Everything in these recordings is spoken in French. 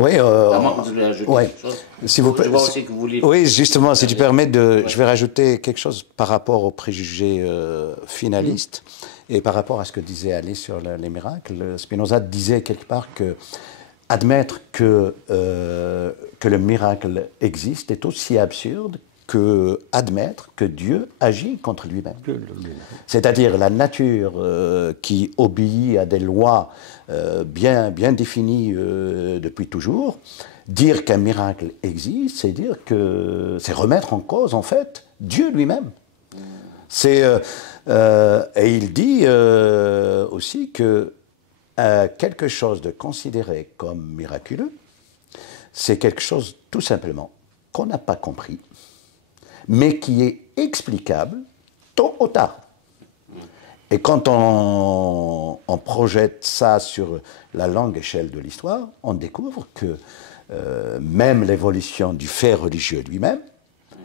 Oui, À moins que vous voulez ajouter ouais. quelque chose. Si vous, Je vois aussi que vous voulez... oui, justement, si tu permets, je vais rajouter quelque chose par rapport aux préjugés finalistes et par rapport à ce que disait Alice sur les miracles. Spinoza disait quelque part que admettre que le miracle existe est aussi absurde que admettre que Dieu agit contre lui-même. C'est-à-dire la nature qui obéit à des lois bien définies depuis toujours. Dire qu'un miracle existe, c'est dire que c'est remettre en cause en fait Dieu lui-même. Et il dit aussi que quelque chose de considéré comme miraculeux, c'est quelque chose tout simplement qu'on n'a pas compris, mais qui est explicable tôt ou tard. Et quand on projette ça sur la longue échelle de l'histoire, on découvre que même l'évolution du fait religieux lui-même,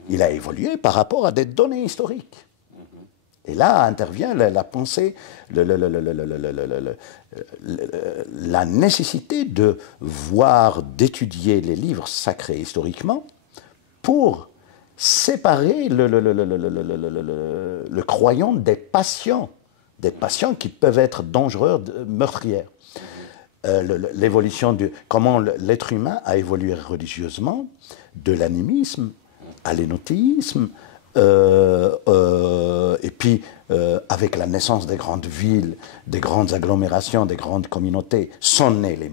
il a évolué par rapport à des données historiques. Et là intervient la pensée, la nécessité de voir, d'étudier les livres sacrés historiquement pour séparer le croyant des passions qui peuvent être dangereuses, meurtrières. L'évolution comment l'être humain a évolué religieusement, de l'animisme à l'énothéisme, et puis avec la naissance des grandes villes, des grandes agglomérations, des grandes communautés, sont nés les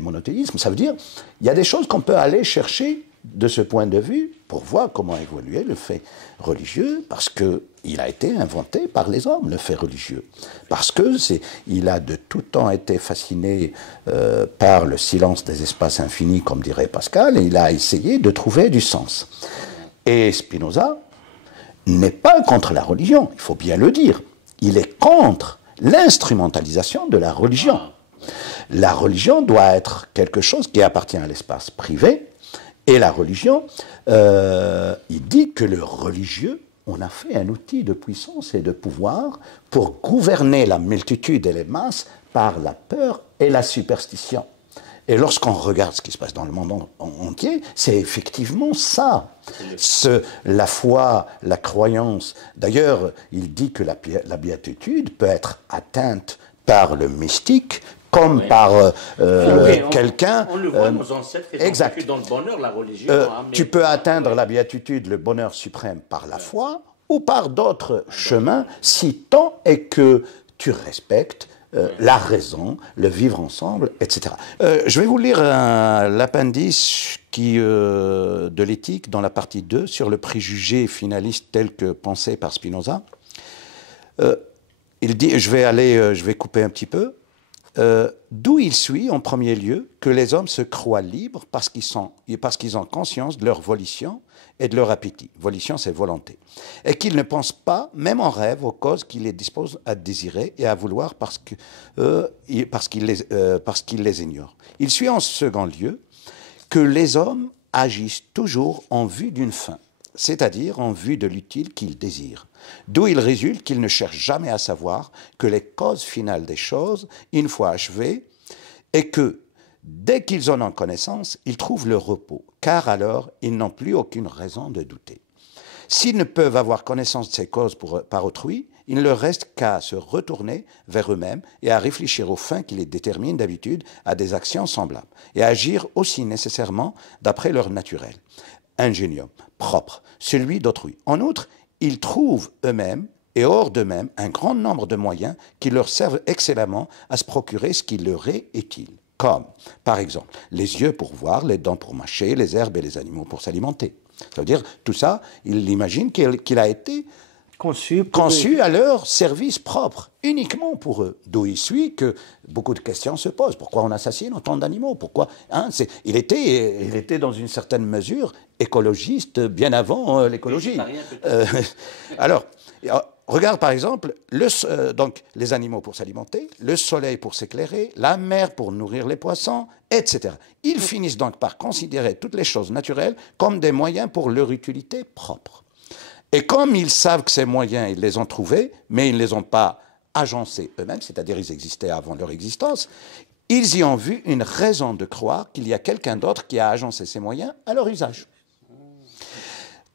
monothéismes. Ça veut dire qu'il y a des choses qu'on peut aller chercher de ce point de vue pour voir comment évoluer le fait religieux, parce qu'il a été inventé par les hommes, le fait religieux. Parce qu'il a de tout temps été fasciné par le silence des espaces infinis, comme dirait Pascal, et il a essayé de trouver du sens. Et Spinoza n'est pas contre la religion, il faut bien le dire. Il est contre l'instrumentalisation de la religion. La religion doit être quelque chose qui appartient à l'espace privé, et la religion, il dit que le religieux, on a fait un outil de puissance et de pouvoir pour gouverner la multitude et les masses par la peur et la superstition. Et lorsqu'on regarde ce qui se passe dans le monde entier, c'est effectivement ça. La foi, la croyance. D'ailleurs, il dit que la béatitude peut être atteinte par le mystique, comme par quelqu'un... On le voit, nos ancêtres, ils ont vécu dans le bonheur, la religion. Tu peux atteindre la béatitude, le bonheur suprême, par la foi ou par d'autres chemins, si tant est que tu respectes la raison, le vivre ensemble, etc. Je vais vous lire l'appendice de l'éthique dans la partie 2 sur le préjugé finaliste tel que pensé par Spinoza. Il dit, je vais couper un petit peu, d'où il suit en premier lieu que les hommes se croient libres parce qu'ils ont conscience de leur volition et de leur appétit. Volition, c'est volonté. Et qu'ils ne pensent pas, même en rêve, aux causes qui les disposent à désirer et à vouloir parce qu'ils les ignorent. Il suit en second lieu que les hommes agissent toujours en vue d'une fin, c'est-à-dire en vue de l'utile qu'ils désirent. D'où il résulte qu'ils ne cherchent jamais à savoir que les causes finales des choses, une fois achevées, et que, dès qu'ils en ont connaissance, ils trouvent le repos, car alors ils n'ont plus aucune raison de douter. S'ils ne peuvent avoir connaissance de ces causes par autrui, il ne leur reste qu'à se retourner vers eux-mêmes et à réfléchir aux fins qui les déterminent d'habitude à des actions semblables, et à agir aussi nécessairement d'après leur naturel, ingénium, propre, celui d'autrui. En outre, ils trouvent eux-mêmes et hors d'eux-mêmes un grand nombre de moyens qui leur servent excellemment à se procurer ce qui leur est utile. Comme, par exemple, les yeux pour voir, les dents pour mâcher, les herbes et les animaux pour s'alimenter. Ça veut dire, tout ça, il imagine qu'il a été conçu à leur service propre, uniquement pour eux. D'où il suit que beaucoup de questions se posent. Pourquoi on assassine autant d'animaux? Pourquoi il était dans une certaine mesure écologiste bien avant l'écologie. Alors, regarde par exemple, donc les animaux pour s'alimenter, le soleil pour s'éclairer, la mer pour nourrir les poissons, etc. Ils finissent donc par considérer toutes les choses naturelles comme des moyens pour leur utilité propre. Et comme ils savent que ces moyens, ils les ont trouvés, mais ils ne les ont pas agencés eux-mêmes, c'est-à-dire ils existaient avant leur existence, ils y ont vu une raison de croire qu'il y a quelqu'un d'autre qui a agencé ces moyens à leur usage.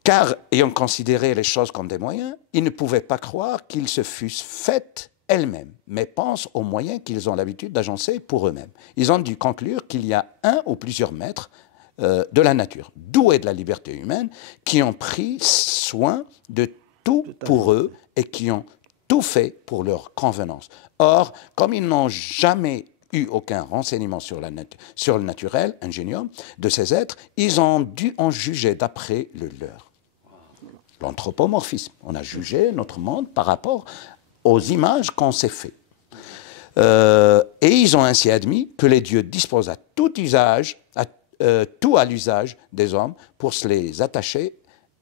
Car, ayant considéré les choses comme des moyens, ils ne pouvaient pas croire qu'ils se fussent faites elles-mêmes, mais pensent aux moyens qu'ils ont l'habitude d'agencer pour eux-mêmes. Ils ont dû conclure qu'il y a un ou plusieurs maîtres de la nature, doués de la liberté humaine, qui ont pris soin de tout pour eux et qui ont tout fait pour leur convenance. Or, comme ils n'ont jamais eu aucun renseignement sur le naturel, ingénieux, de ces êtres, ils ont dû en juger d'après le leur. L'anthropomorphisme. On a jugé notre monde par rapport aux images qu'on s'est fait. Et ils ont ainsi admis que les dieux disposent à tout usage, tout à l'usage des hommes pour se les attacher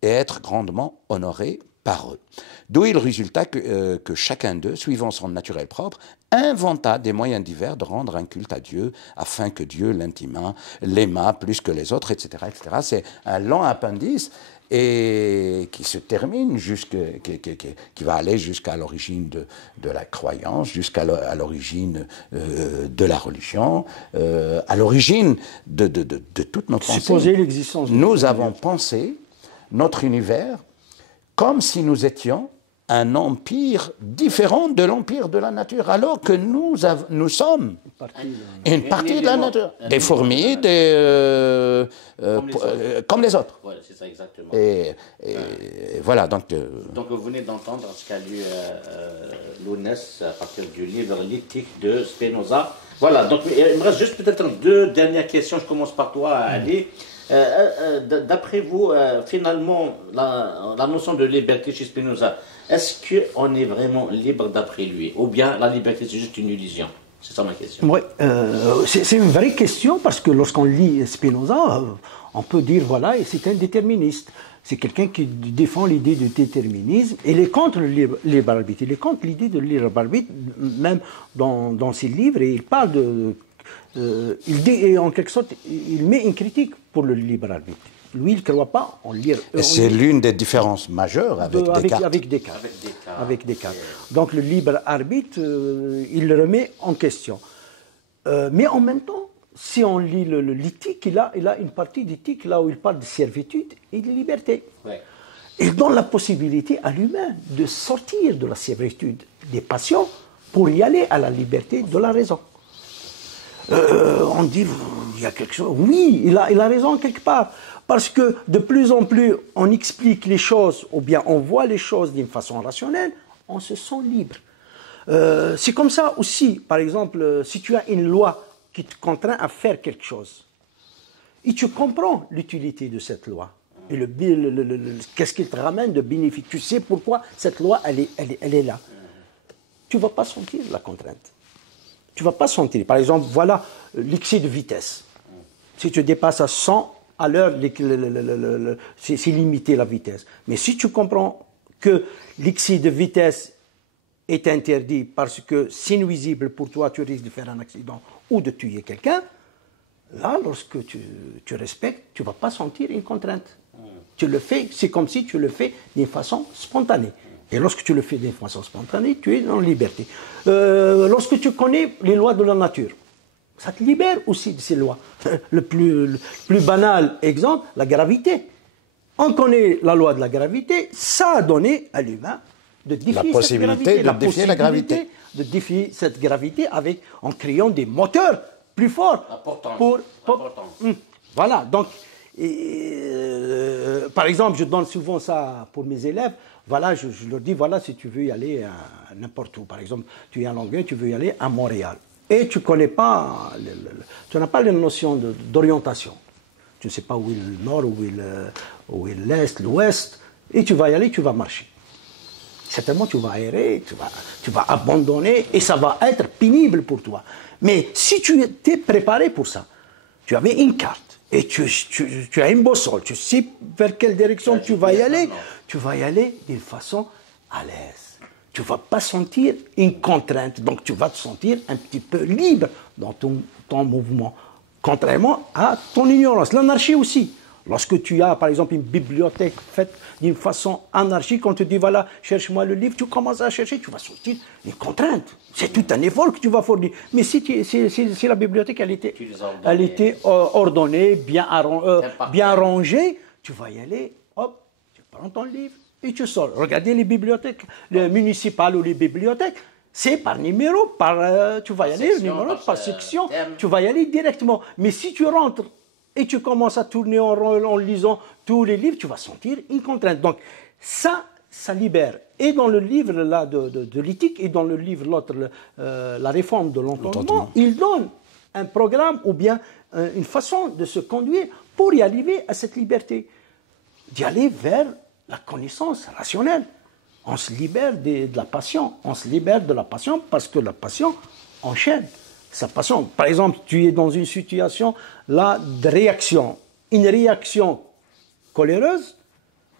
et être grandement honorés par eux. D'où il résulta que chacun d'eux, suivant son naturel propre, inventa des moyens divers de rendre un culte à Dieu, afin que Dieu l'aimât plus que les autres, etc. etc. C'est un long appendice et qui se termine, qui va aller jusqu'à l'origine de la croyance, jusqu'à l'origine de la religion, à l'origine de toute notre pensée. Supposer l'existence. Nous avons pensé notre univers comme si nous étions un empire différent de l'empire de la nature, alors que nous sommes une partie de la nature. Des fourmis, comme les autres. Oui, c'est ça, exactement. Et voilà, donc vous venez d'entendre ce qu'a lu Lounès à partir du livre L'éthique de Spinoza. Voilà, donc il me reste juste peut-être deux dernières questions. Je commence par toi, Ali. D'après vous, finalement, la notion de liberté chez Spinoza, est-ce qu'on est vraiment libre d'après lui? Ou bien la liberté, c'est juste une illusion? C'est ça ma question. Oui, c'est une vraie question parce que lorsqu'on lit Spinoza, on peut dire, voilà, c'est un déterministe. C'est quelqu'un qui défend l'idée du déterminisme. Il est contre le libre arbitre. Il est contre l'idée de libre arbitre, même dans ses livres. Et il parle de... en quelque sorte, il met une critique pour le libre arbitre. Lui, il ne croit pas en libre arbitre. C'est l'une des différences majeures avec Descartes. Avec Descartes. Donc le libre arbitre, il le remet en question. Mais en même temps, si on lit l'éthique, il a une partie d'éthique là où il parle de servitude et de liberté. Ouais. Il donne la possibilité à l'humain de sortir de la servitude des passions pour y aller à la liberté de la raison. On dit, il y a quelque chose. Oui, il a raison quelque part. Parce que de plus en plus, on explique les choses, ou bien on voit les choses d'une façon rationnelle, on se sent libre. C'est comme ça aussi, par exemple, si tu as une loi qui te contraint à faire quelque chose, et tu comprends l'utilité de cette loi, et qu'est-ce qu'il te ramène de bénéfice, tu sais pourquoi cette loi, elle est là. Tu ne vas pas sentir la contrainte. Tu ne vas pas sentir. Par exemple, voilà l'excès de vitesse. Si tu dépasses à 100 à l'heure, c'est limité la vitesse. Mais si tu comprends que l'excès de vitesse est interdit parce que c'est nuisible pour toi, tu risques de faire un accident ou de tuer quelqu'un, là, lorsque tu respectes, tu ne vas pas sentir une contrainte. Tu le fais, c'est comme si tu le fais d'une façon spontanée. Et lorsque tu le fais d'une façon spontanée, tu es en liberté. Lorsque tu connais les lois de la nature, ça te libère aussi de ces lois. Le plus banal exemple, la gravité. On connaît la loi de la gravité, ça a donné à l'humain de défier cette gravité. La possibilité de défier cette gravité en créant des moteurs plus forts. Voilà, donc, par exemple, je donne souvent ça pour mes élèves. Voilà, je leur dis, voilà, si tu veux y aller à n'importe où, par exemple, tu es à Longueuil, tu veux y aller à Montréal. Et tu connais pas, tu n'as pas les notions d'orientation. Tu ne sais pas où est le nord, où est l'est, l'ouest, et tu vas y aller, tu vas marcher. Certainement, tu vas aérer, tu vas abandonner, et ça va être pénible pour toi. Mais si tu étais préparé pour ça, tu avais une carte, et tu as une boussole, tu sais vers quelle direction tu vas y aller d'une façon à l'aise. Tu ne vas pas sentir une contrainte, donc tu vas te sentir un petit peu libre dans ton mouvement, contrairement à ton ignorance. L'anarchie aussi. Lorsque tu as, par exemple, une bibliothèque faite d'une façon anarchique, on te dit, voilà, cherche-moi le livre, tu commences à chercher, tu vas sortir une contrainte. C'est tout un effort que tu vas fournir. Mais si la bibliothèque, elle était ordonnée, bien rangée, tu vas y aller, hop, tu prends ton livre et tu sors. Regardez les bibliothèques les municipales ou les bibliothèques, c'est par numéro, tu vas y aller, numéro, par section, tu vas y aller directement. Mais si tu rentres et tu commences à tourner en rond en lisant tous les livres, tu vas sentir une contrainte. Donc ça libère. Et dans le livre là, de l'éthique et dans le livre l'autre, la réforme de l'entendement, il donne un programme ou bien une façon de se conduire pour y arriver à cette liberté, d'y aller vers la connaissance rationnelle. On se libère de la passion. On se libère de la passion parce que la passion enchaîne sa passion. Par exemple, tu es dans une situation là de réaction. Une réaction coléreuse,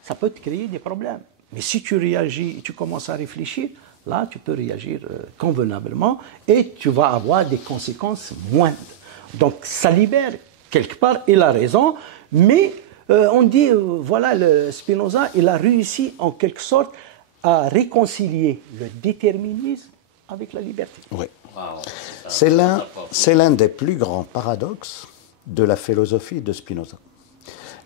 ça peut te créer des problèmes. Mais si tu réagis et tu commences à réfléchir, là, tu peux réagir convenablement et tu vas avoir des conséquences moindres. Donc, ça libère quelque part, il a raison, mais on dit, voilà, Spinoza, il a réussi en quelque sorte à réconcilier le déterminisme avec la liberté. Oui. Wow. C'est l'un des plus grands paradoxes de la philosophie de Spinoza.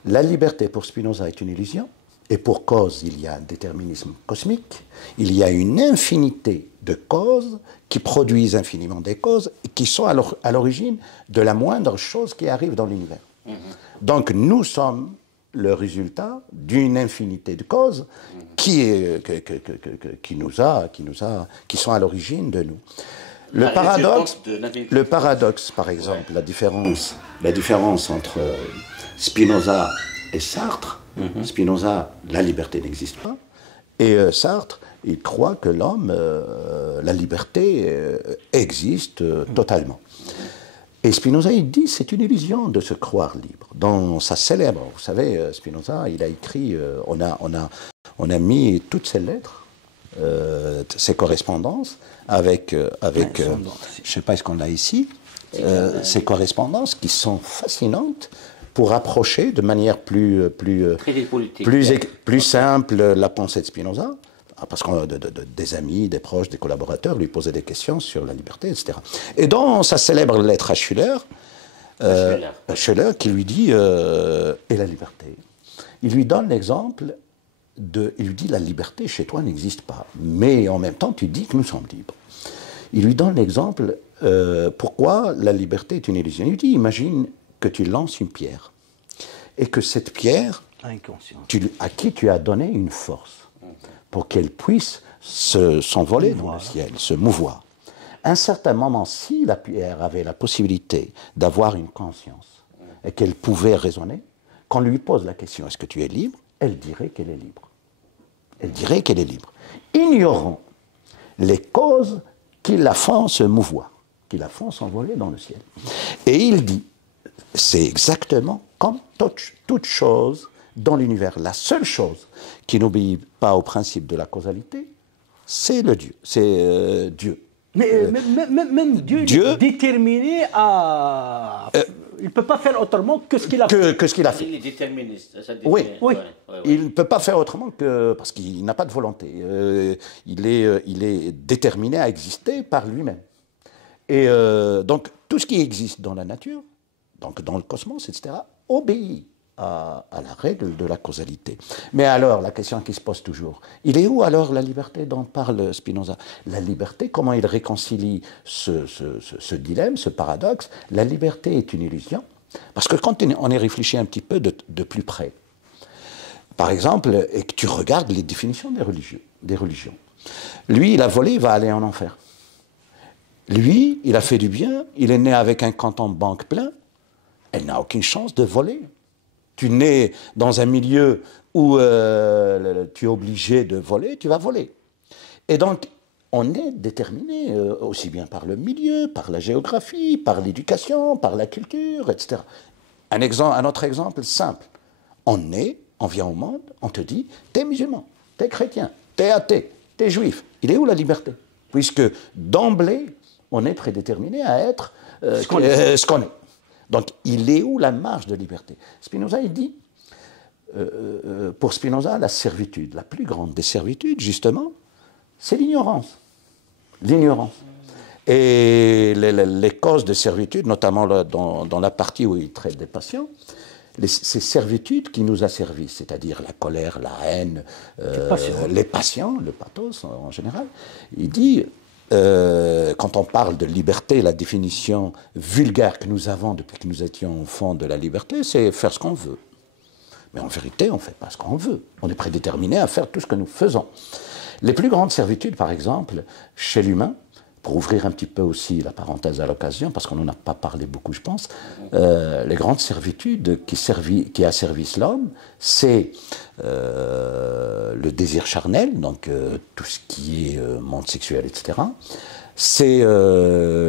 La liberté pour Spinoza est une illusion, et pour cause, il y a un déterminisme cosmique, il y a une infinité de causes qui produisent infiniment des causes et qui sont à l'origine de la moindre chose qui arrive dans l'univers. Donc nous sommes le résultat d'une infinité de causes qui sont à l'origine de nous. Le paradoxe, par exemple, la différence entre Spinoza et Sartre, Spinoza, la liberté n'existe pas, et Sartre, il croit que l'homme, la liberté existe totalement. Et Spinoza, il dit, c'est une illusion de se croire libre. Dans sa célèbre, vous savez, Spinoza, il a écrit, on a mis toutes ses lettres, ses correspondances, avec je ne sais pas, est-ce qu'on l'a ici, ces correspondances qui sont fascinantes pour approcher de manière plus simple la pensée de Spinoza, parce que des amis, des proches, des collaborateurs lui posaient des questions sur la liberté, etc. Et dans sa célèbre lettre à Schiller, qui lui dit et la liberté, il lui donne l'exemple il lui dit la liberté chez toi n'existe pas, mais en même temps tu dis que nous sommes libres. Il lui donne l'exemple pourquoi la liberté est une illusion. Il lui dit, imagine que tu lances une pierre et que cette pierre, à qui tu as donné une force pour qu'elle puisse s'envoler dans le ciel, se mouvoir. À un certain moment, si la pierre avait la possibilité d'avoir une conscience et qu'elle pouvait raisonner, quand on lui pose la question, est-ce que tu es libre? Elle dirait qu'elle est libre. Elle dirait qu'elle est libre. Ignorant les causes qui la font se mouvoir, qui la font s'envoler dans le ciel. Et il dit, c'est exactement comme toute chose dans l'univers. La seule chose qui n'obéit pas au principe de la causalité, c'est Dieu. Mais même Dieu est déterminé à... il ne peut pas faire autrement que ce qu'il a fait. Que ce qu'il a fait. Il est déterministe. Oui. Il ne peut pas faire autrement que... Parce qu'il n'a pas de volonté. Il est déterminé à exister par lui-même. Et donc, tout ce qui existe dans la nature, donc dans le cosmos, etc., obéit à la règle de la causalité. Mais alors, la question qui se pose toujours, il est où alors la liberté dont parle Spinoza? La liberté, comment il réconcilie ce dilemme, ce paradoxe? La liberté est une illusion, parce que quand on y réfléchit un petit peu de plus près, par exemple, et que tu regardes les définitions des religions, lui, il a volé, il va aller en enfer. Lui, il a fait du bien, il est né avec un compte en banque plein, elle n'a aucune chance de voler. Tu nais dans un milieu où tu es obligé de voler, tu vas voler. Et donc, on est déterminé aussi bien par le milieu, par la géographie, par l'éducation, par la culture, etc. Un autre exemple simple. On vient au monde, on te dit, t'es musulman, t'es chrétien, t'es athée, t'es juif. Il est où la liberté? Puisque d'emblée, on est prédéterminé à être ce qu'on est. Donc, il est où la marge de liberté? Spinoza, il dit, pour Spinoza, la servitude, la plus grande des servitudes, justement, c'est l'ignorance. L'ignorance. Et les causes de servitude, notamment dans la partie où il traite des passions, ces servitudes qui nous asservissent, c'est-à-dire la colère, la haine, les passions, le pathos en général, il dit, quand on parle de liberté, la définition vulgaire que nous avons depuis que nous étions enfants de la liberté, c'est faire ce qu'on veut. Mais en vérité, on ne fait pas ce qu'on veut. On est prédéterminé à faire tout ce que nous faisons. Les plus grandes servitudes, par exemple, chez l'humain, pour ouvrir un petit peu aussi la parenthèse à l'occasion, parce qu'on n'en a pas parlé beaucoup, je pense, les grandes servitudes qui asservissent l'homme, c'est le désir charnel, donc tout ce qui est monde sexuel, etc. C'est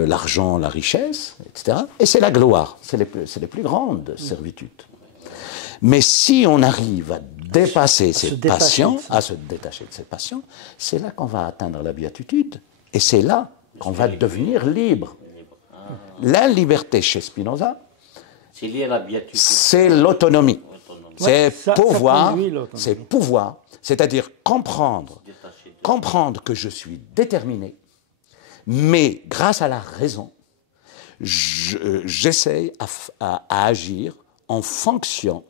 l'argent, la richesse, etc. Et c'est la gloire. C'est les plus grandes servitudes. Mais si on arrive à dépasser ces passions, à se détacher de ces passions, c'est là qu'on va atteindre la béatitude. Et c'est là qu'on va devenir libre. La liberté chez Spinoza, c'est lié à la béatitude. C'est l'autonomie. C'est pouvoir, c'est-à-dire comprendre que je suis déterminé, mais grâce à la raison, j'essaie à agir en fonction.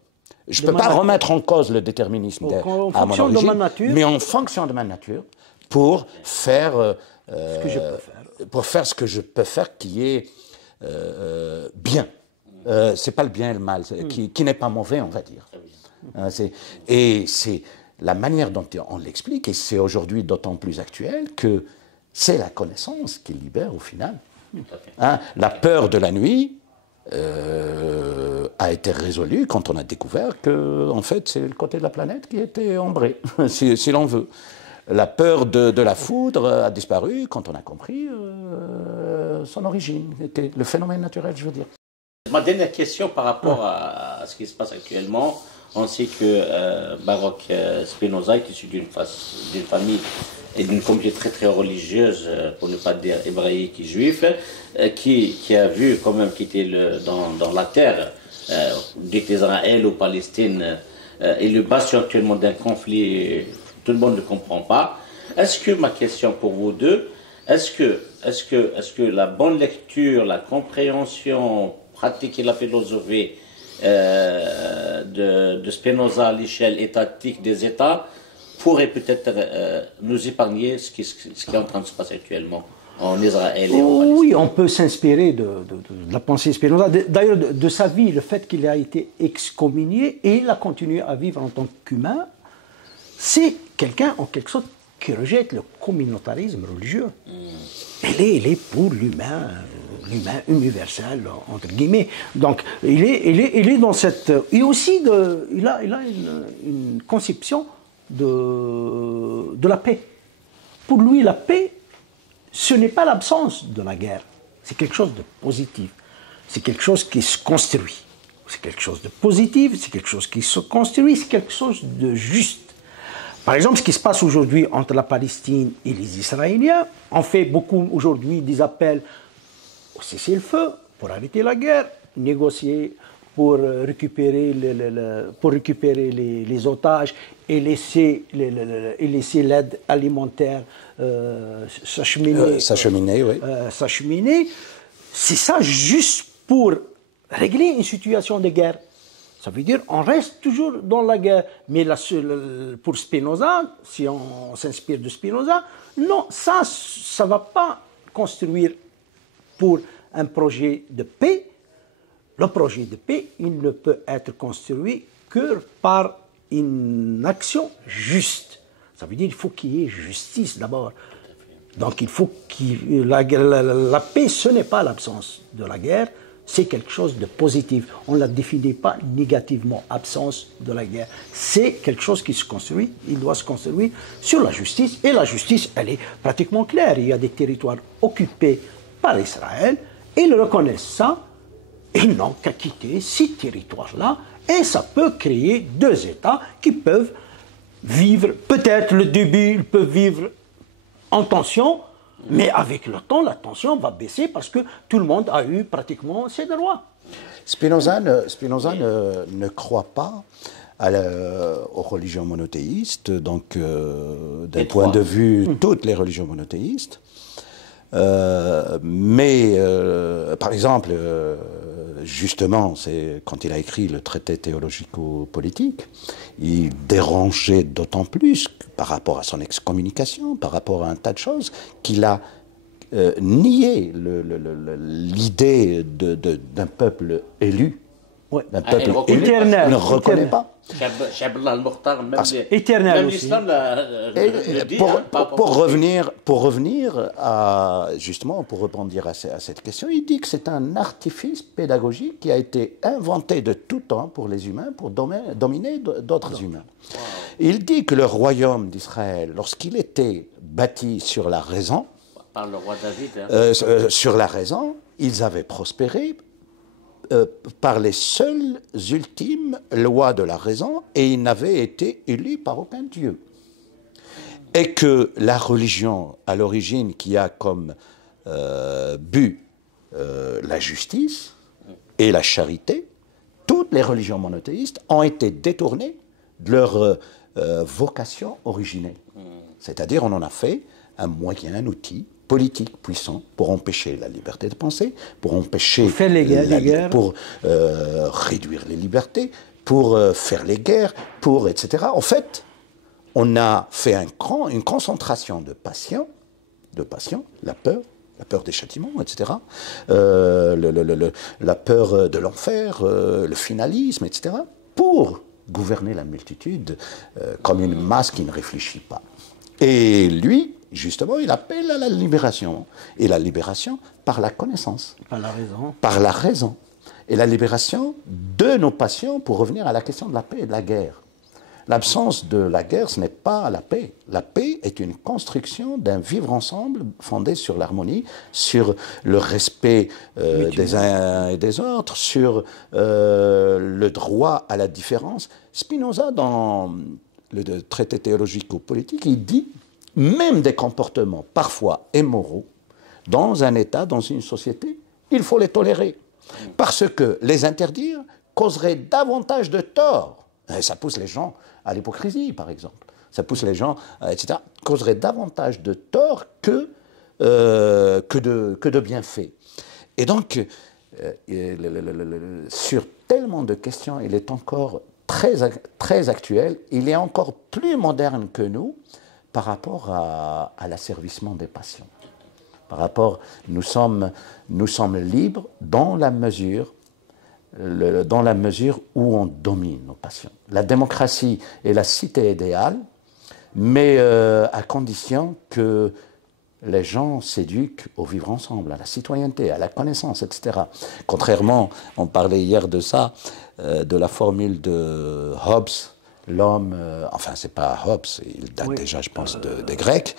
Je ne peux pas remettre en cause le déterminisme à mon origine, mais en fonction de ma nature, pour faire ce que je peux faire qui est bien. C'est pas le bien et le mal, qui n'est pas mauvais, on va dire. Et c'est la manière dont on l'explique, et c'est aujourd'hui d'autant plus actuel que c'est la connaissance qui libère au final. La peur de la nuit a été résolue quand on a découvert que, en fait, c'est le côté de la planète qui était ombré, si l'on veut. La peur de la foudre a disparu quand on a compris son origine, le phénomène naturel, je veux dire. Ma dernière question par rapport à ce qui se passe actuellement. On sait que Baruch Spinoza est issu d'une famille et d'une communauté très très religieuse, pour ne pas dire hébraïque et juif, qui a vu quand même quitter dans la terre, d'Israël ou Palestine, et le bastion actuellement d'un conflit, tout le monde ne comprend pas. Est-ce que, ma question pour vous deux, est-ce que la bonne lecture, la compréhension, pratiquer la philosophie de Spinoza à l'échelle étatique des États pourrait peut-être nous épargner ce qui est en train de se passer actuellement en Israël et en Palestine? Oui, on peut s'inspirer de la pensée Spinoza, d'ailleurs de sa vie, le fait qu'il a été excommunié et il a continué à vivre en tant qu'humain. C'est quelqu'un, en quelque sorte, qui rejette le communautarisme religieux. Il est pour l'humain universel, entre guillemets. Donc, il est dans cette... Et aussi, il a une conception de la paix. Pour lui, la paix, ce n'est pas l'absence de la guerre. C'est quelque chose de positif. C'est quelque chose qui se construit. C'est quelque chose de positif, c'est quelque chose qui se construit, c'est quelque chose de juste. Par exemple, ce qui se passe aujourd'hui entre la Palestine et les Israéliens, on fait beaucoup aujourd'hui des appels au cessez-le-feu, pour arrêter la guerre, négocier pour récupérer les otages et laisser l'aide alimentaire s'acheminer. C'est ça juste pour régler une situation de guerre. Ça veut dire qu'on reste toujours dans la guerre. Mais pour Spinoza, si on s'inspire de Spinoza, non, ça ne va pas construire pour un projet de paix. Le projet de paix, il ne peut être construit que par une action juste. Ça veut dire qu'il faut qu'il y ait justice d'abord. Donc il faut la paix, ce n'est pas l'absence de la guerre, c'est quelque chose de positif. On ne la définit pas négativement, absence de la guerre. C'est quelque chose qui se construit, il doit se construire sur la justice. Et la justice, elle est pratiquement claire. Il y a des territoires occupés par Israël, ils reconnaissent ça, et ils n'ont qu'à quitter ces territoires-là, et ça peut créer deux États qui peuvent vivre, peut-être le début, ils peuvent vivre en tension, mais avec le temps, la tension va baisser parce que tout le monde a eu pratiquement ses droits. Spinoza ne croit pas aux religions monothéistes, donc d'un point de vue toutes les religions monothéistes. Mais, par exemple, justement, c'est quand il a écrit le traité théologico-politique, il dérangeait d'autant plus par rapport à son excommunication, par rapport à un tas de choses, qu'il a nié l'idée d'un peuple élu. Ouais. Un peuple éternel, ne reconnaît pas. Éternel même l'islam le dit. Pour revenir à, justement, pour rebondir à cette question, il dit que c'est un artifice pédagogique qui a été inventé de tout temps pour les humains, pour dominer d'autres humains. Wow. Il dit que le royaume d'Israël, lorsqu'il était bâti sur la raison, par le roi David, sur la raison, ils avaient prospéré par les seules ultimes lois de la raison, et ils n'avaient été élus par aucun dieu. Et que la religion, à l'origine, qui a comme but la justice et la charité, toutes les religions monothéistes ont été détournées de leur vocation originelle. C'est-à-dire, on en a fait un moyen, un outil politique puissant pour empêcher la liberté de penser, pour empêcher pour faire les guerres, pour réduire les libertés, pour faire les guerres, pour etc. En fait, on a fait une concentration de passion, la peur des châtiments, etc. La peur de l'enfer, le finalisme, etc. pour gouverner la multitude comme une masse qui ne réfléchit pas. Et lui, justement, il appelle à la libération. Et la libération par la connaissance. Par la raison. Par la raison. Et la libération de nos passions pour revenir à la question de la paix et de la guerre. L'absence de la guerre, ce n'est pas la paix. La paix est une construction d'un vivre ensemble fondé sur l'harmonie, sur le respect des uns et des autres, sur le droit à la différence. Spinoza, dans le traité théologico-politique, il dit même des comportements parfois immoraux, dans un État, dans une société, il faut les tolérer. Parce que les interdire causerait davantage de tort. Et ça pousse les gens à l'hypocrisie, par exemple. Ça pousse les gens, etc. Causerait davantage de tort que de bienfaits. Et donc, sur tellement de questions, il est encore très actuel. Il est encore plus moderne que nous par rapport à l'asservissement des passions. Par rapport, nous sommes libres dans la mesure où on domine nos passions. La démocratie est la cité idéale, mais à condition que les gens s'éduquent au vivre ensemble, à la citoyenneté, à la connaissance, etc. Contrairement, on parlait hier de ça, de la formule de Hobbes, l'homme, enfin c'est pas Hobbes, il date déjà, je pense, des Grecs,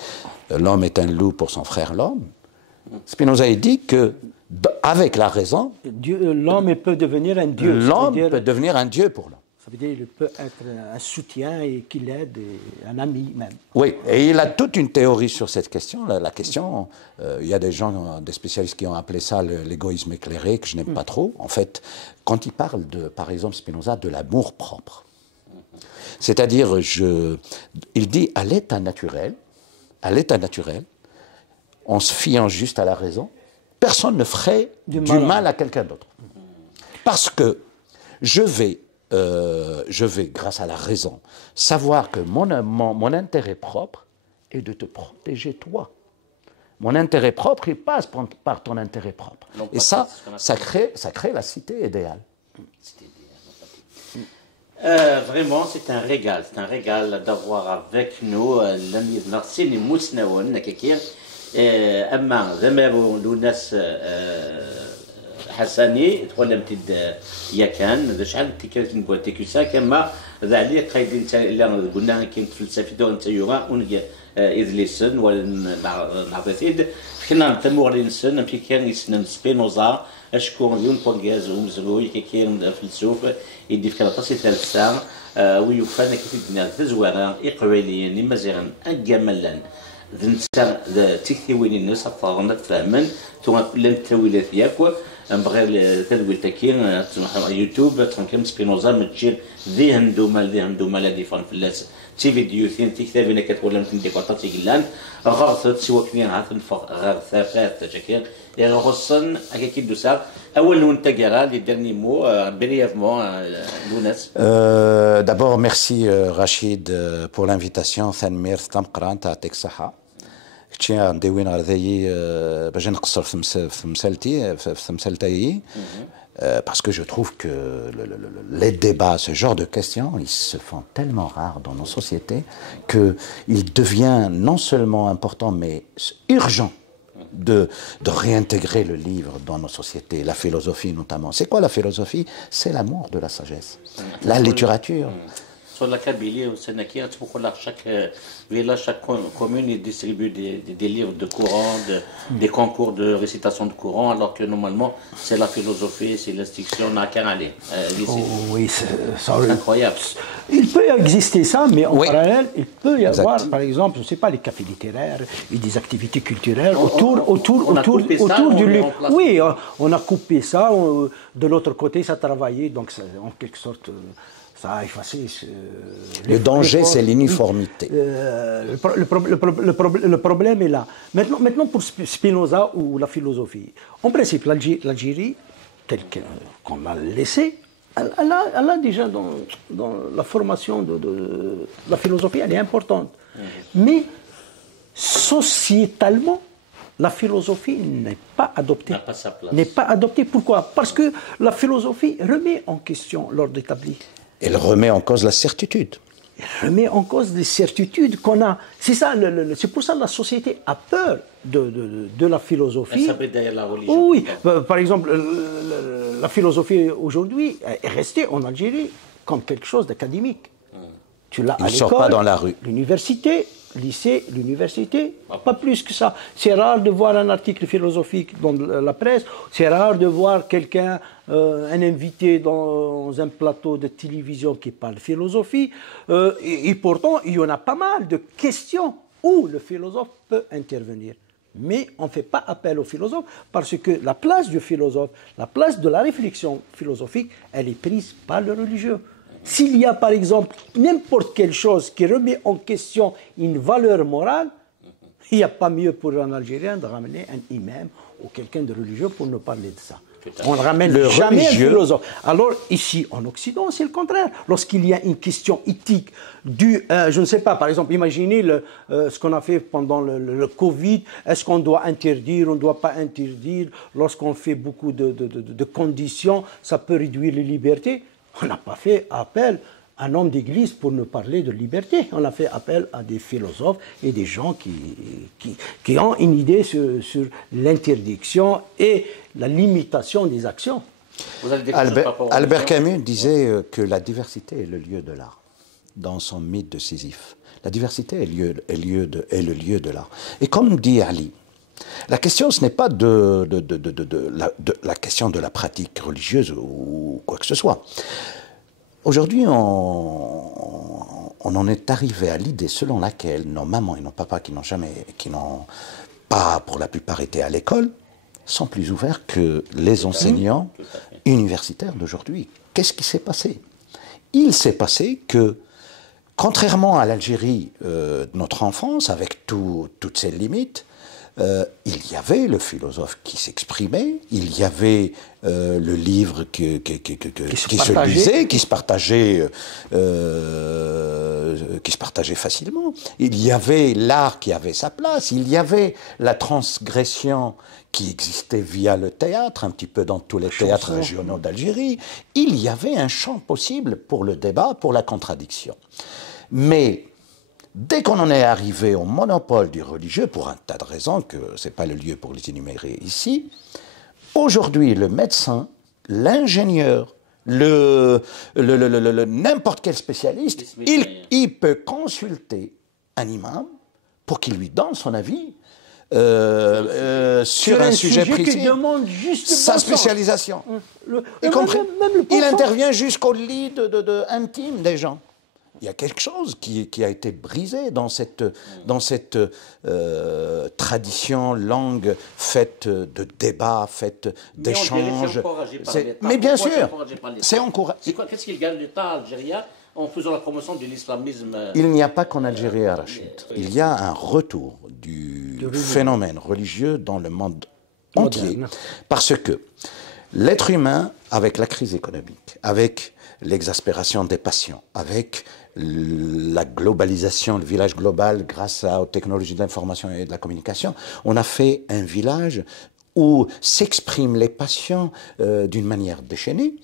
l'homme est un loup pour son frère l'homme. Spinoza dit que avec la raison, l'homme peut devenir un dieu. L'homme peut devenir un dieu pour l'homme. Ça veut dire qu'il peut être un soutien et qu'il aide, un ami même. Oui, et il a toute une théorie sur cette question. La question, il y a des gens, des spécialistes qui ont appelé ça l'égoïsme éclairé, que je n'aime pas trop. En fait, quand il parle, par exemple, Spinoza, de l'amour propre, c'est-à-dire, il dit à l'état naturel, en se fiant juste à la raison, personne ne ferait du mal à quelqu'un d'autre. Parce que je vais, grâce à la raison, savoir que mon intérêt propre est de te protéger toi. Mon intérêt propre, il passe par ton intérêt propre. Et ça crée la cité idéale. Vraiment, c'est un régal d'avoir avec nous l'ami Marcini Mousnaoun, Nakakir. أما ذمروا لوناس حساني تولمت يا كان ذا شحال تكرت نبوتي كيسا كما ذا علي قايدين اللي قلنا كاين فلسفه دو انت يوغا ونجا اذ ليسن ولا نعطيت كنا نتمو غادي نسن في كان يسن سبينوزا اشكون يون بونغاز ومزروي كاين فلسوف يدي في كلاطاسي ثالث ساعه ويوفانا كيف الدنيا تزوارا اقواليين مزيغن اجملن ذنسا تكتي وين الناس فاغنا فهمن ثم كل التاويلات ياك نبغي كتقول تكين يوتيوب تنكم سبينوزا متجير ذهن دوما لا ديفون في اللاس تي فيديو ثين تي كتابنا كتقول لهم تندي قطاتي قلان غرثت سوا كنين عاثن غرثافات تشكين يعني غصن هكاكي دوسار اول نون تاكارا لي ديرني مو بريفمون لوناس. D'abord merci Rachid pour l'invitation ثانمير تمقران تعطيك صحة. كنتي ندوين على ذي باش نقصر في مسالتي parce que je trouve que les débats, ce genre de questions, ils se font tellement rares dans nos sociétés qu'il devient non seulement important mais urgent de réintégrer le livre dans nos sociétés, la philosophie notamment. C'est quoi la philosophie? C'est l'amour de la sagesse, la littérature. Sur la Kabylie, au Sénégal, chaque village, chaque commune, ils distribuent des livres de Coran, des concours de récitation de Coran, alors que normalement, c'est la philosophie, c'est l'instruction, on n'a qu'à aller. Oui, c'est incroyable. Il peut exister ça, mais en parallèle, il peut y avoir, par exemple, je ne sais pas, les cafés littéraires et des activités culturelles autour du livre. Oui, on a coupé ça, de l'autre côté, ça travaillait, donc en quelque sorte... Ça a effacé. Le danger, c'est l'uniformité. Le problème est là. Maintenant, pour Spinoza ou la philosophie, en principe, l'Algérie, telle qu'on l'a laissée, elle a déjà dans la formation de la philosophie, elle est importante. Mais sociétalement, la philosophie n'est pas adoptée. N'est pas adoptée. Pourquoi? Parce que la philosophie remet en question l'ordre établi. Elle remet en cause la certitude. Elle remet en cause les certitudes qu'on a. C'est ça, c'est pour ça que la société a peur de la philosophie. Elle s'abrite derrière la religion. Oui, par exemple, la philosophie aujourd'hui est restée en Algérie comme quelque chose d'académique. Tu l'as à l'école. Il ne sort pas dans la rue. L'université, lycée, l'université, pas plus que ça. C'est rare de voir un article philosophique dans la presse, c'est rare de voir quelqu'un, un invité dans un plateau de télévision qui parle philosophie, et pourtant il y en a pas mal de questions où le philosophe peut intervenir. Mais on ne fait pas appel au philosophe parce que la place du philosophe, la place de la réflexion philosophique, elle est prise par le religieux. S'il y a par exemple n'importe quelle chose qui remet en question une valeur morale, il n'y a pas mieux pour un Algérien de ramener un imam ou quelqu'un de religieux pour nous parler de ça. On ne ramène jamais un philosophe. Alors ici en Occident, c'est le contraire. Lorsqu'il y a une question éthique je ne sais pas, par exemple, imaginez ce qu'on a fait pendant le Covid. Est-ce qu'on doit interdire, on ne doit pas interdire? Lorsqu'on fait beaucoup de conditions, ça peut réduire les libertés. On n'a pas fait appel à un homme d'église pour nous parler de liberté. On a fait appel à des philosophes et des gens qui ont une idée sur l'interdiction et la limitation des actions. Albert Camus disait que la diversité est le lieu de l'art, dans son mythe de Sisyphe. La diversité est le lieu de l'art. Et comme dit Ali, la question, ce n'est pas la question de la pratique religieuse ou quoi que ce soit. Aujourd'hui, on en est arrivé à l'idée selon laquelle nos mamans et nos papas qui n'ont pas pour la plupart été à l'école, sont plus ouverts que les enseignants universitaires d'aujourd'hui. Qu'est-ce qui s'est passé? Il s'est passé que, contrairement à l'Algérie de notre enfance, avec toutes ses limites, il y avait le philosophe qui s'exprimait, il y avait le livre qui se lisait, qui se partageait facilement. Il y avait l'art qui avait sa place, il y avait la transgression qui existait via le théâtre, un petit peu dans tous les théâtres régionaux d'Algérie. Il y avait un champ possible pour le débat, pour la contradiction. Mais dès qu'on en est arrivé au monopole du religieux, pour un tas de raisons que ce n'est pas le lieu pour les énumérer ici, aujourd'hui, le médecin, l'ingénieur, n'importe quel spécialiste, il peut consulter un imam pour qu'il lui donne son avis sur un sujet précis, qui demande juste sa spécialisation. Il intervient jusqu'au lit intime des gens. il y a quelque chose qui a été brisé dans cette tradition longue, faite de débats, faite d'échanges. Mais bien sûr, c'est encouragé. Qu'est-ce qu'il gagne l'État algérien en faisant la promotion de l'islamisme? Il n'y a pas qu'en Algérie, Rachid. Il y a un retour du phénomène religieux dans le monde entier. Parce que l'être humain, avec la crise économique, avec l'exaspération des passions, avec la globalisation, le village global grâce aux technologies de l'information et de la communication, on a fait un village où s'expriment les passions d'une manière déchaînée.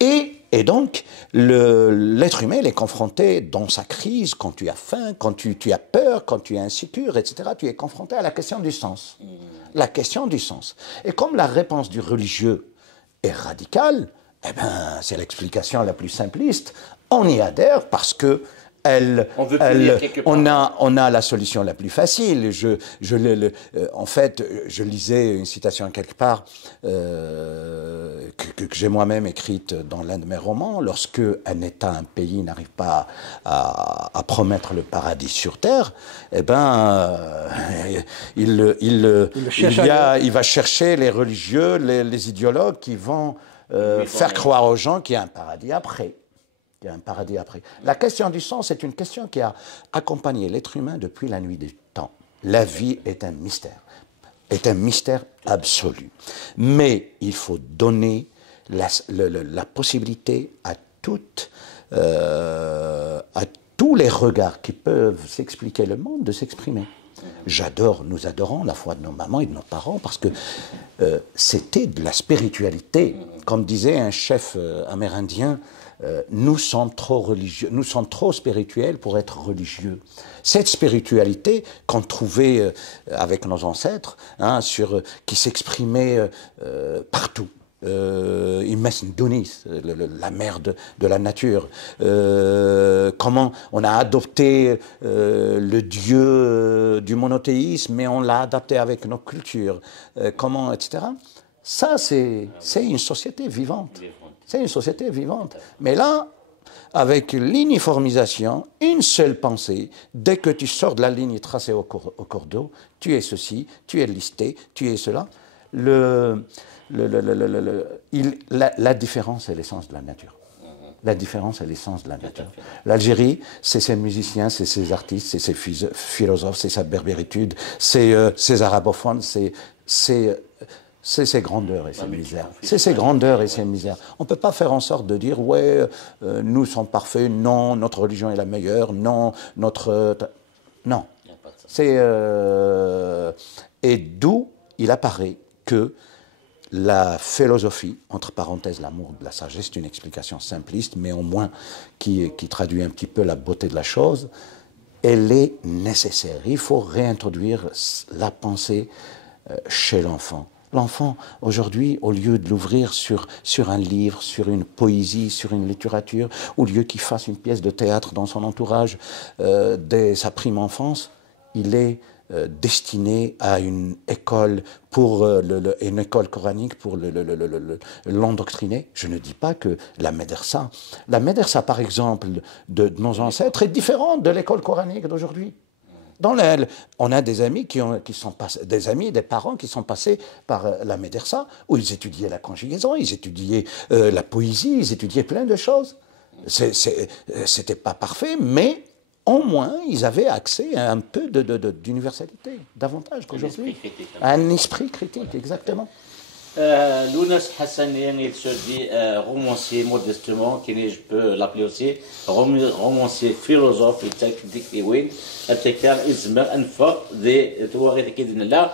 Et donc, l'être humain il est confronté dans sa crise, quand tu as faim, quand tu as peur, quand tu es insécure, etc., tu es confronté à la question du sens. La question du sens. Et comme la réponse du religieux est radicale, eh ben, c'est l'explication la plus simpliste. On y adhère parce que on a la solution la plus facile. En fait, je lisais une citation quelque part que j'ai moi-même écrite dans l'un de mes romans. Lorsque un État, un pays n'arrive pas à promettre le paradis sur terre, eh ben, il va chercher les religieux, les idéologues qui vont faire croire aux gens qu'il y a un paradis après. Il y a un paradis après. La question du sens est une question qui a accompagné l'être humain depuis la nuit des temps. La vie est un mystère absolu. Mais il faut donner la possibilité à tous les regards qui peuvent s'expliquer le monde de s'exprimer. Nous adorons la foi de nos mamans et de nos parents parce que c'était de la spiritualité. Comme disait un chef amérindien, nous sommes trop religieux, nous sommes trop spirituels pour être religieux. Cette spiritualité qu'on trouvait avec nos ancêtres, qui s'exprimait partout. Donis, la mère de la nature. Comment on a adopté le dieu du monothéisme, mais on l'a adapté avec nos cultures. Comment, etc. Ça, c'est une société vivante. C'est une société vivante. Mais là, avec l'uniformisation, une seule pensée, dès que tu sors de la ligne tracée au cordeau, tu es ceci, tu es listé, tu es cela. La différence est l'essence de la nature. La différence est l'essence de la nature. L'Algérie, c'est ses musiciens, c'est ses artistes, c'est ses philosophes, c'est sa berbéritude, c'est ses arabophones, c'est ses grandeurs et ses misères. C'est ses grandeurs et ses misères. On ne peut pas faire en sorte de dire, ouais, nous sommes parfaits, non, notre religion est la meilleure, non, notre... Non. Et d'où il apparaît que la philosophie, entre parenthèses l'amour de la sagesse, c'est une explication simpliste, mais au moins qui traduit un petit peu la beauté de la chose, elle est nécessaire. Il faut réintroduire la pensée chez l'enfant. L'enfant, aujourd'hui, au lieu de l'ouvrir sur un livre, sur une poésie, sur une littérature, au lieu qu'il fasse une pièce de théâtre dans son entourage dès sa prime enfance, il est destiné à une école une école coranique pour l'endoctriner. Je ne dis pas que la médersa, par exemple, de nos ancêtres est différente de l'école coranique d'aujourd'hui. On a des amis des parents qui sont passés par la médersa, où ils étudiaient la conjugaison, ils étudiaient la poésie, ils étudiaient plein de choses. C'était pas parfait, mais au moins, ils avaient accès à un peu d'universalité, davantage qu'aujourd'hui. Un esprit critique, exactement. Lounes Hassani, il se dit romancier modestement, qui je peux l'appeler aussi, romancier philosophe, ابتكار إزمة أنفق ذي تواري كيدنا لا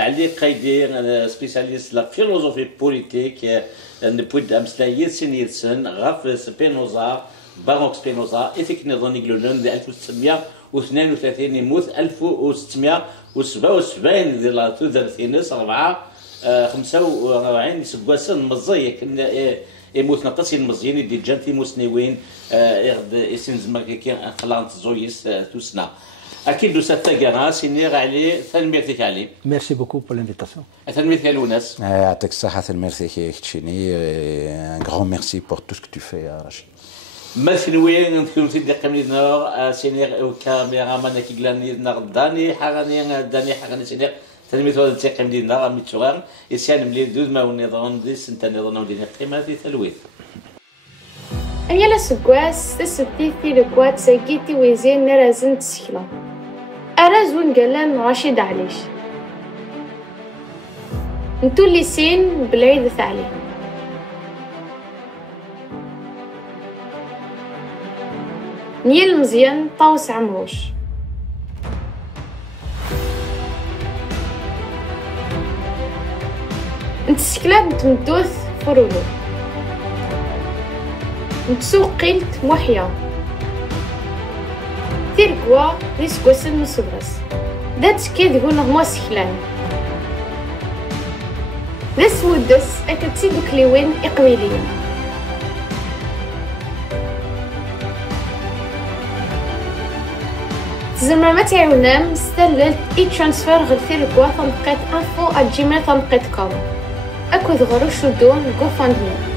علي قايدين سبيسياليست لا فيلوزوفي بوليتيك نبود أمسلاير سينيرسن غاف سبينوزا باروك سبينوزا إثيك نظني قلولن 1932 يموت 1677 ديال لا 45 يسبواسن مزيك يموت نقص المزيان دي جانتي مسنوين يسن زما كي خلانت زويس توسنا اكيد ساتاغا سينير علي ثنميرتك علي ميرسي بوكو بور لانفيتاسيون ثنميرتك لوناس يعطيك الصحة ثنميرتي كي un grand merci pour tout ce que tu fais Rachid. مثل وين نكون سيدي قميص نار سينير وكاميرا مان كيغلاني نار داني حاغاني سينير تلميذ هذا تيقيم دينا ميتشوغان يسان ملي دوز ما ونظام دي سنت نظام دينا قيمه في تلويث أميلا سكواس تسبتي في الكوات ساكيتي ويزين نرازن تسكلا أراز وين قالان رشيد عليش نتو اللي سين بالعيد ثعلي نيل مزيان طاوس عمروش نتسكلات نتمدوث فرولو نتسوق قيلت محيا تيركوا ريسكوسن نصبرس دات كيد هو نغمو سكلان داس ودس أكتسيدو كليوين إقويليين تزمر ما تعاونام ستللت اي ترانسفير غير تيركوا تنقيت info@gmail.com أكو ضغرو شدون GoFundMe